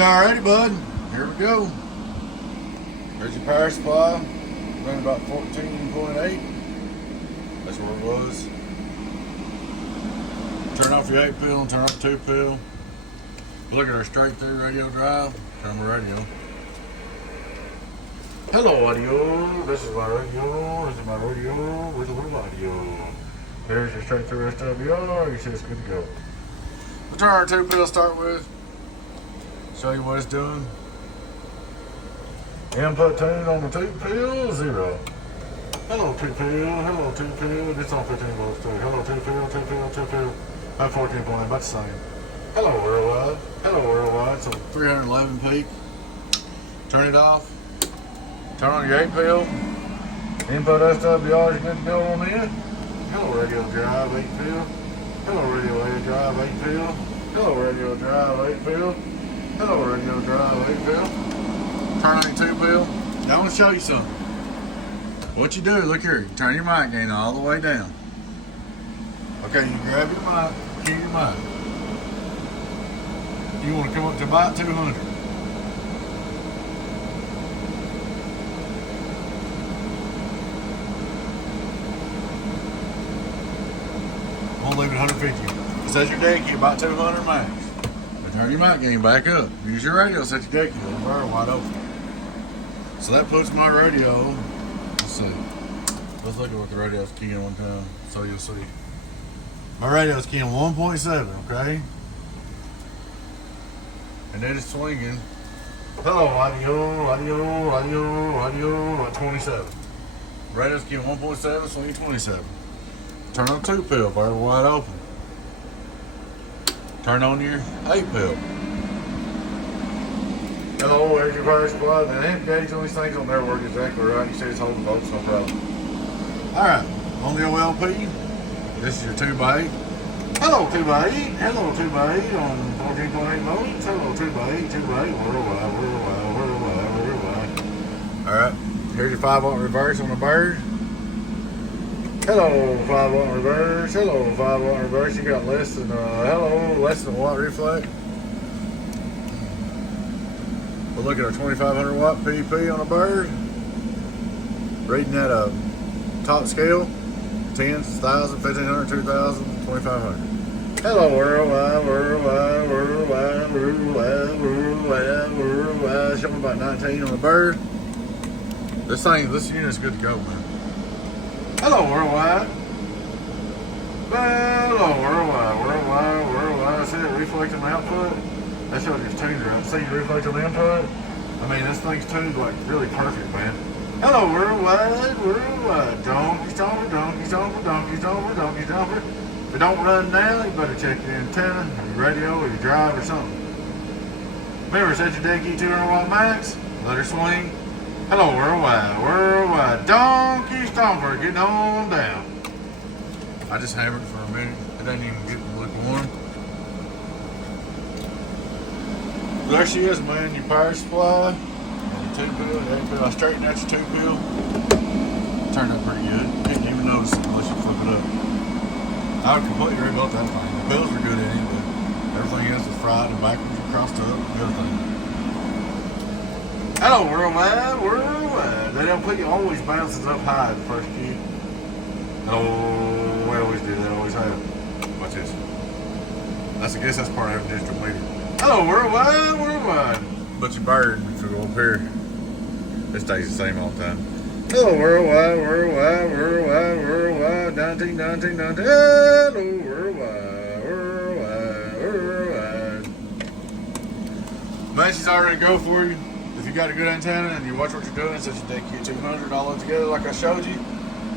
Alrighty, bud. Here we go. There's your power supply. Running about 14.8. That's where it was. Turn off your 8-pill and turn off the 2-pill. Look at our straight through radio drive. Turn my radio. Hello, audio. This is my radio. This is my radio with a little audio. There's your straight through SWR. You see it's good to go. We'll turn our 2-pill to start with. Show you what it's doing. Input tune on the 2-pill, 0. Hello 2-pill, hello 2-pill. It's on 15 volts too. Hello 2-pill, 2-pill, 2-pill. I'm 14.8, about the same. Hello worldwide, hello worldwide. So 311 peak. Turn it off. Turn on your 8-pill. Input SWR is good to go on in. Hello radio drive 8-pill. Hello radio drive 8-pill. Hello radio drive 8-pill. Hello radio drive 8-pill. Turn on your 2-pill. Now I want to show you something. What you do, look here, you turn your mic gain all the way down. Okay, you grab your mic, cue your mic. You want to come up to about 200. I'm gonna leave it 150. It says your dead key about 200 max. But turn your mic gain back up. Use your radio, set your dead key wide open. So that puts my radio, let's see. Let's look at what the radio's keying one time, so you'll see. My radio's keying 1.7, okay? And then it's swinging. Hello, audio, audio, audio, audio, at 27. Radio's keying 1.7, swinging 27. Turn on the 2-pill, very wide open. Turn on your 8-pill. Hello, there's your power supply. The amp gauge on these things don't never work exactly right. You see it's holding volts, no problem. Alright, on the OLP, this is your 2x8. Hello 2x8, hello 2x8 on 14.8 modes. Hello 2x8, 2x8, worldwide, worldwide, worldwide, worldwide. Alright, here's your 5-watt reverse on the bird. Hello 5-watt reverse, hello 5-watt reverse. You got less than, less than a watt reflect. We'll look at our 2500 watt PP on a bird. Reading at a top scale, 10s, 1000, 1500, 2000, 2500. Hello worldwide, worldwide, worldwide, worldwide, worldwide, worldwide. Showing about 19 on the bird. This unit's good to go, man. Hello worldwide. Hello worldwide, worldwide, worldwide. See that reflecting the output? That shows your tuner up. See your reflect on the input? I mean, this thing's tuned like really perfect, man. Hello, worldwide, worldwide. Donkey stomper, donkey stomper, donkey stomper, donkey stomper. If it don't run now, you better check your antenna, or your radio, or your drive, or something. Remember, set your dead key 200 watt max. Let her swing. Hello, worldwide, worldwide. Donkey stomper, getting on down. I just hammered for a minute. It ain't even getting to look warm. There she is, man, your power supply, and your 2-pill, your 8-pill. I straightened out your 2-pill. Turned out pretty good. You didn't even notice it unless you flip it up. I would completely rebuilt that thing. The pills were good in it, but everything else was fried and backwards and crossed up and everything. Hello, worldwide, worldwide. They don't put you always bounces up high the first key. Oh, we always do that, always have. Watch this. I guess that's part of a digital meter. Hello, worldwide, worldwide. But your bird, if you go up here, it stays the same all the time. Hello, worldwide, worldwide, worldwide, worldwide, 19, 19, 19. Hello, worldwide, worldwide, worldwide. Matches already go for you. If you got a good antenna and you watch what you're doing, set your dead key 200 all together like I showed you,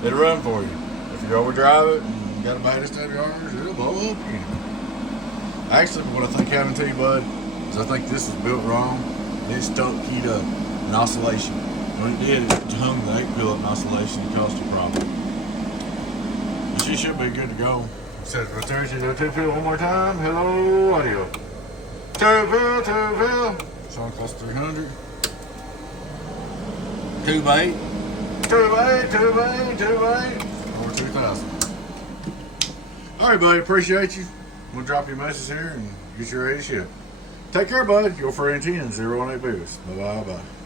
it'll run for you. If you overdrive it and you got a bad SWRs, it'll blow up again. Actually, what I think happened to you, bud, is I think this is built wrong. It stuck keyed up in oscillation. When it did, it hung the 8-pill up in oscillation and caused you a problem. But she should be good to go. It says right there, she's got 2-pill one more time. Hello, audio. 2-pill, 2-pill. It's on close to 300. 2x8. 2x8, 2x8, 2x8. Or 2000. All right, buddy, appreciate you. We'll drop you a message here and get you ready to ship. Take care, bud. Your friend 10, 018 Boost. Bye-bye.